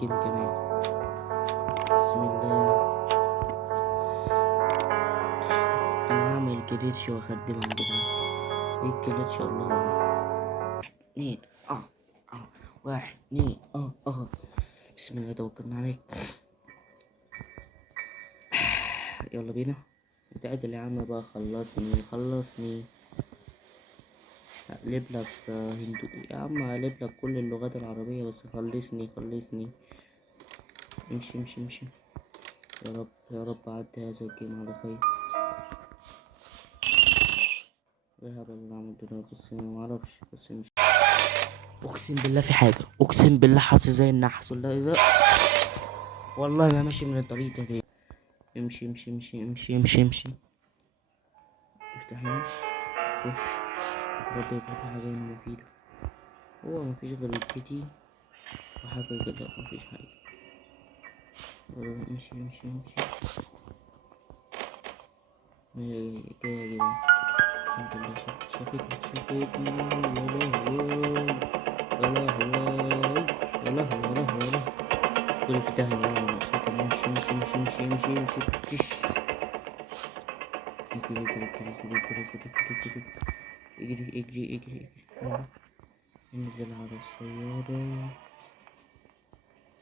كيم كمان. بسم الله. انا هعمل كريتش واخدمها يا جدعان. ايه الكريتش؟ الله اكبر. اتنين واحد اتنين بسم الله توكلنا عليك. يلا بينا. اتعدل يا عم بقى، خلصني. هقلب لك هندو يا عم، هقلب لك كل اللغات العربية، بس خلصني. امشي. يا رب عدي هذا الجيم على خير. ايه الهبل اللي عملته ده؟ بس معرفش، بس مش اقسم بالله في حاجة، اقسم بالله حاسس زي النحس. والله ما ماشي من الطريق ده. امشي. افتح هنا، خش. رب يبقى في حاجة هنا مفيدة. هو مفيش غير الكتي وحاجة كده، مفيش حاجة. امشي. كده يا جدعان. الحمد لله شافتني. يا لهوي. كل في داهية بقى مبسوطة. امشي. تش. اجري. ننزل على السيارة.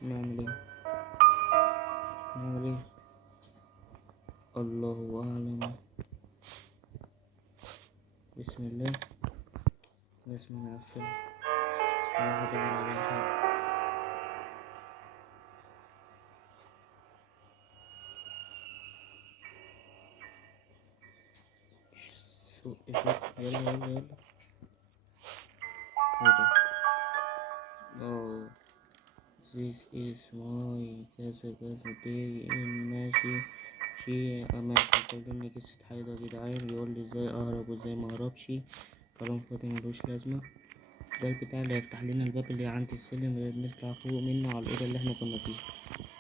نعمل ايه؟ الله أعلم. بسم الله. لازم نقفل. لا أدور على حاجة. يلا. كده. Oh, this is my كذا day in ماشي. أما بيكلمني قصة حياته يا جدعان، بيقول لي ازاي أهرب وازاي مهربش. كلام فاضي ملوش لازمة. ده البتاع اللي هيفتح لنا الباب اللي عند السلم اللي بنطلع فوق منه على الأوضة اللي احنا كنا فيها.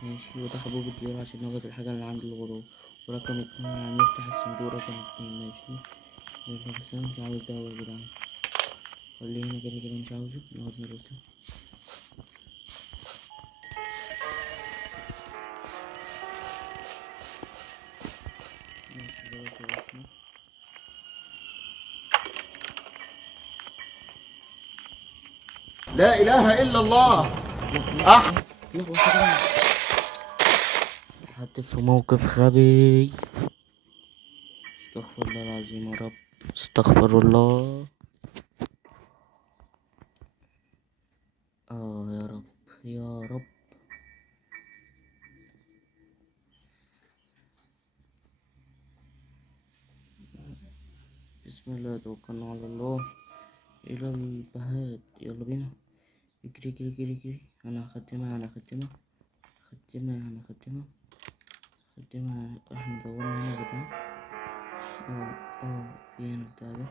ماشي. وده حبوب الطيور عشان ناخد الحاجة اللي عند الغراب. ورقم 2 يعني نفتح الصندوق رقم 2. ماشي. يلا بس أنا مش عاوز ده يا جدعان. خلينا كده مش عاوزه. نقعد نرد. لا إله إلا الله. حط في موقف غبي. استغفر الله العظيم يا رب. استغفر الله. يا رب. بسم الله توكلنا على الله. الى البهاد. يلا بينا. اجري. انا هختمها. احنا دورنا هنا يا جدعان. في هنا بتاع ده.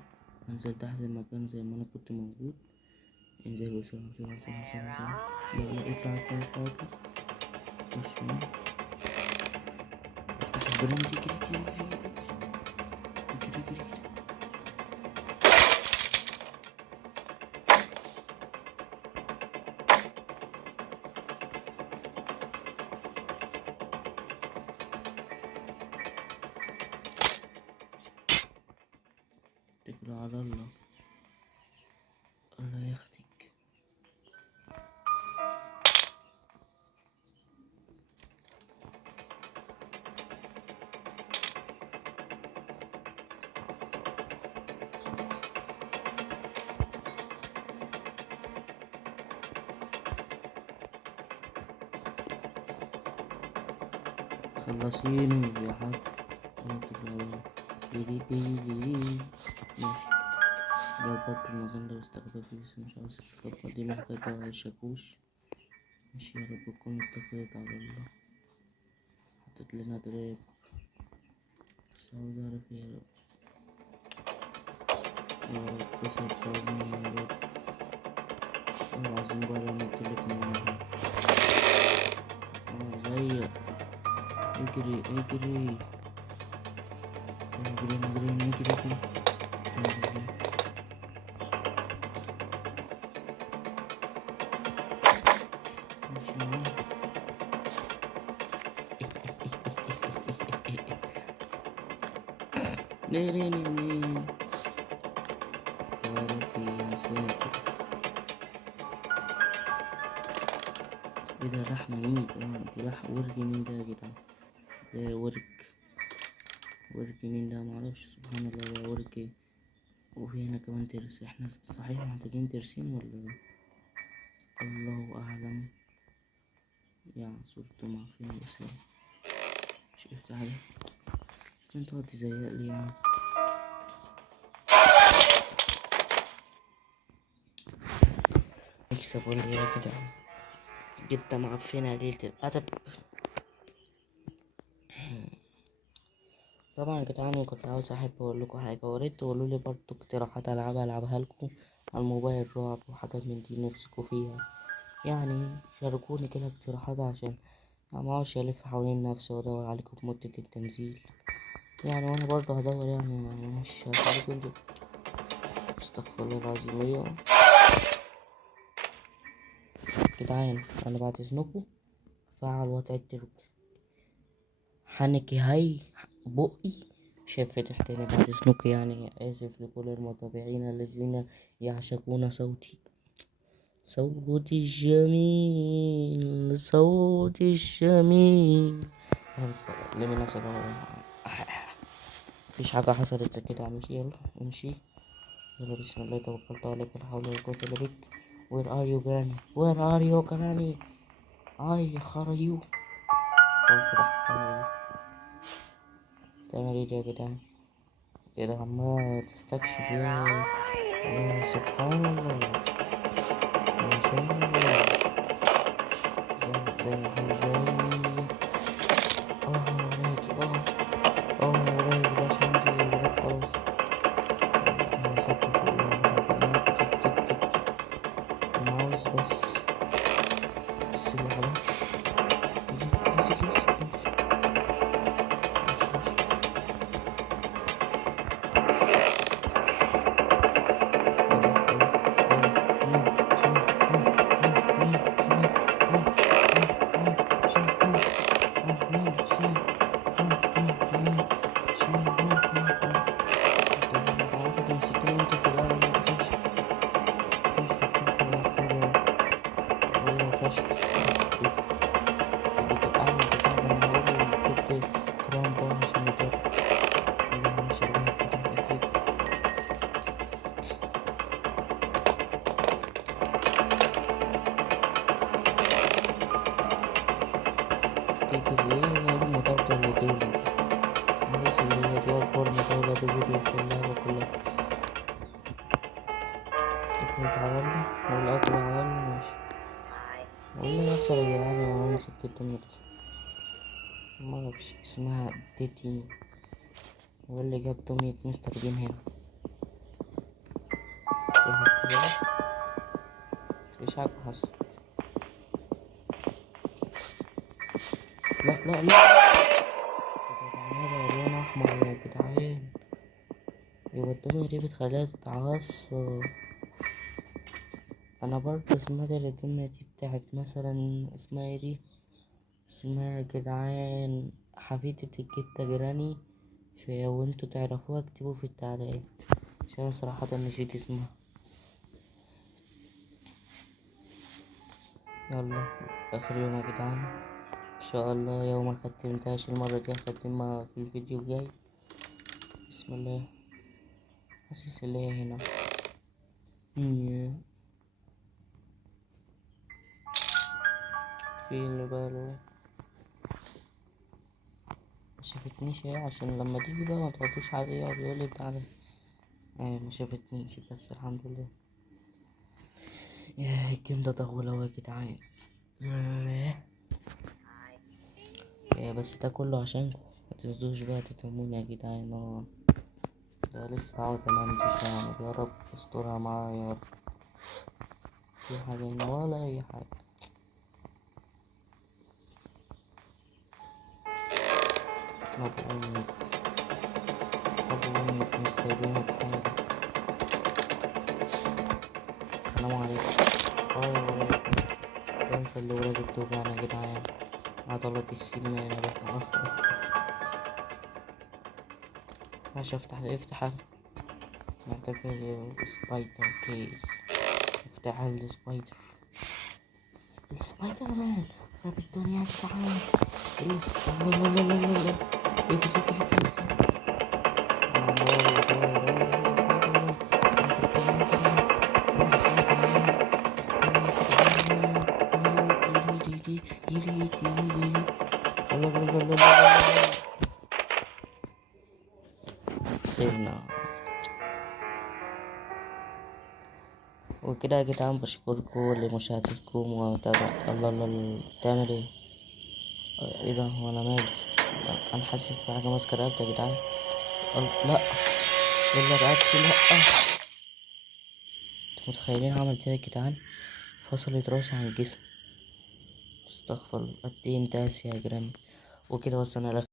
انزل تحت المكان زي ما انا كنت موجود. انزل بسرعة. يلا اطلع. خش هنا. افتح البرنت. اجري. اتكل على الله. الله ياخدك. خلصيني يا حاج. ديري. ماشي. ده برضه المكان ده بستخبى فيه، بس مش عاوز استخبى. دي محتاجة شاكوش. ماشي. يا رب تكون اتكلت على الله. حطيت لنا دراب، بس عاوز اعرف ايه. يا رب صبرني يا رب. والله العظيم بقى لو قلتلك ان انا زيك. اجري. نجري. ليه ليه ليه ليه؟ يا ربي يا ساتر. ايه ده؟ لحمة ميت. دي لحمة ورك مين ده يا جدعان؟ ده ورك مين ده؟ معرفش. سبحان الله، ده ورك ايه؟ وفي هنا كمان ترس. احنا صحيح محتاجين ترسين ولا إيه؟ الله اعلم. يا صورته ما فين الاسم. شفت عليه؟ بس انت تقعد تزيق لي يعني. اكسب ولا ايه يا جدعان؟ جدا معفنة ليلة الأدب. طبعا يا جدعان كنت عاوز احب اقول لكم حاجه، وريت تقولوا لي برضو اقتراحات العبها لكم على الموبايل، رعب وحاجات من دي نفسكوا فيها. يعني شاركوني كده اقتراحات عشان ما اقعدش الف حوالين نفسي وادور عليكم في مدة التنزيل. يعني وانا برضو هدور، يعني مش هسيبكم انتوا. استغفر الله العظيم. ايوه جدعان، انا بعد اذنكم فعل وضع التربو حنكي هاي بقي شايف فتح تاني بعد اذنكم. يعني اسف لكل المتابعين الذين يعشقون صوتي. صوتي الجميل، صوتي الجميل. بس لمي نفسك اهو. مفيش حاجة حصلت كده. امشي يلا امشي. يلا بسم الله توكلت عليك ولا حول ولا قوة الا بك. Where are you granny? Where are you granny? I are you. فتحت الكاميرا دي. تعمل ايه دي يا جدعان؟ كده عمالة تستكشف. يا سبحان الله، ما شاء الله. زي ما احنا زي راجل. يا راجل عشان دي الولاد خلاص. انا ثبت في الماوس بس اللي خلاص. امشي. المطاردة اللي دول دي، بحس اللي هي دي أكبر مطاردة تجري في اللعبة كلها. تكون تعالى ولا أكل عالي ماشي. والله أكثر يا جدعان أنا مسكت الدنيا دي. معرفش اسمها تيتي واللي جاب دمية مستر بين هنا. في حاجة حصلت؟ مفيش حاجة حصلت. لا عمالة ألوان أحمر يا جدعان. يبقى الدمية دي بتخليها تتعصب. أنا برضه سمعت الدمية دي بتاعت مثلا اسمها ايه دي، اسمها يا جدعان حفيدة الجدة جراني. وانتوا تعرفوها اكتبوا في التعليقات عشان أنا صراحة نسيت اسمها. يلا آخر يوم يا جدعان ان شاء الله. يوم ما ختمتهاش المرة دي هختمها في الفيديو الجاي. بسم الله. حاسس اللي هي هنا. في اللي باله ما شافتنيش اهي، عشان لما تيجي بقى ما تقعدوش عليه يقعد يقولي بتاع ده. ما شافتنيش بس الحمد لله. يا الجيم ده طول اوي يا جدعان. بس ده كله عشانكم، مترضوش بقى تتهموني يا جدعان. ده لسه هقعد انام يعني. يا رب استرها معايا يا رب. في حاجة هنا ولا اي حاجة؟ ابو امك مش سايبينها بحالها. السلام عليكم. يا ولاد بنسى اللي ولاد بتوجعنا يا جدعان. عضلات السمانة بقى. ماشي افتح نعتبر سبايدر كي. افتح السبايدر مان. رب الدنيا يا جدعان. لا لا لا لا لا لا. اجري. خسرنا. وكده يا جدعان بشكركم لمشاهدتكم ومتابعة. الله الله الله، بتعمل ايه؟ ايه ده؟ هو انا مالي؟ انا حاسس في حاجة ماسكة رقبتي يا جدعان. لا، يلا رقبتي، لا. انتوا متخيلين عملت ايه يا جدعان؟ فصلت راسي عن الجسم. استغفر الله، قد ايه انت قاسي يا جيران. وكده وصلنا